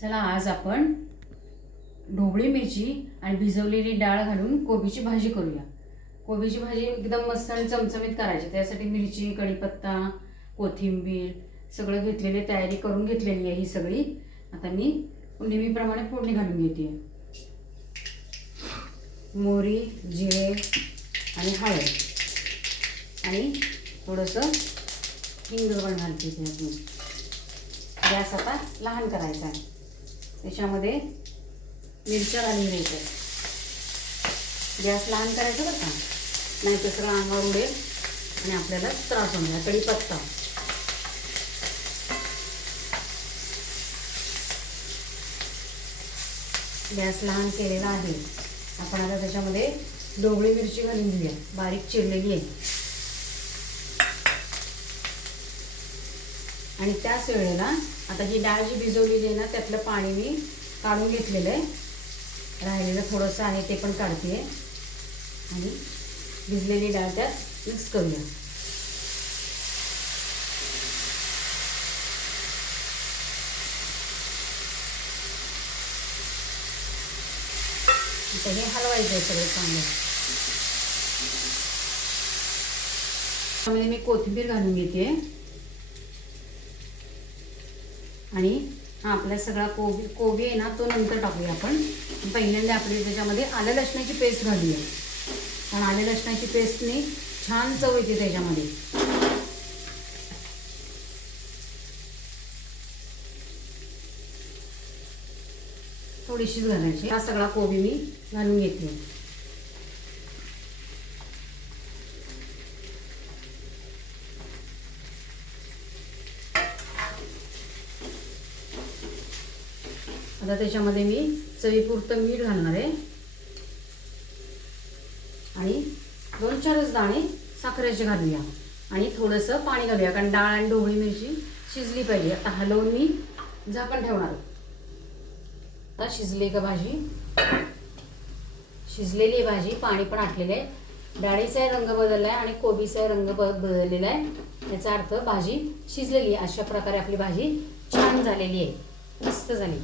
चला आज आपण ढोबळी मिरची आणि भिजवलेली डाळ घालून कोबीची भाजी करूया. कोबीची भाजी एकदम मस्त आणि चमचमीत करायची. त्यासाठी मिरची कढीपत्ता कोथिंबीर सगळं घेतलेले तयारी करून घेतलेली आहे ही सगळी. आता मी नेहमीप्रमाणे फोडणी घालून घेते. मोहरी जिरे आणि हळद. आणि थोडंसं हिंग पण घालते त्यातून. गॅस आता लहान करायचा आहे. त्याच्यामध्ये मिरच्या घालून घ्यायच्या. गॅस लहान करायचं बरं का? नाही तर सगळं अंगावर उडेल आणि आपल्याला त्रास होणार कढीपत्ता. गॅस लहान केलेला आहे. आपण आता त्याच्यामध्ये ढोबळी मिरची घालून घेऊया. बारीक चिरलेली आहे. आणि त्याच वेळेला आता ही डाळ जी भिजवलेली आहे ना त्यातलं पाणी मी काढून घेतलेलं आहे. राहिलेलं थोडंसं आहे ते पण काढते आणि भिजलेली डाळ त्यात मिक्स करूया. आता हे हलवायचं आहे सगळं चांगलं. त्यामध्ये मी कोथिंबीर घालून घेते. आणि हा आपला सगळा कोबी कोबी आहे ना तो नंतर टाकूया आपण. पहिल्यांदा आपली त्याच्यामध्ये आलं लसणाची पेस्ट घालूया. कारण आलं लसणाची पेस्टने छान चव येते त्याच्यामध्ये. थोडीशीच घालायची. हा सगळा कोबी मी घालून घेते आता त्याच्यामध्ये मी चवीपुरतं मीठ घालणार आहे. आणि दोन चारच दाणे साखरेचे घालूया. आणि थोडंसं पाणी घालूया कारण डाळ आणि ढोबळी मिरची शिजली पाहिजे. आता हलवून मी झाकण ठेवणार आता शिजली का भाजी? शिजलेली भाजी पाणी पण आटलेलं आहे. डाळीचाही रंग बदलला आहे आणि कोबीचाही रंग ब बदललेला आहे. याचा अर्थ भाजी शिजलेली आहे. अशा प्रकारे आपली भाजी छान झालेली आहे. मस्त झाली.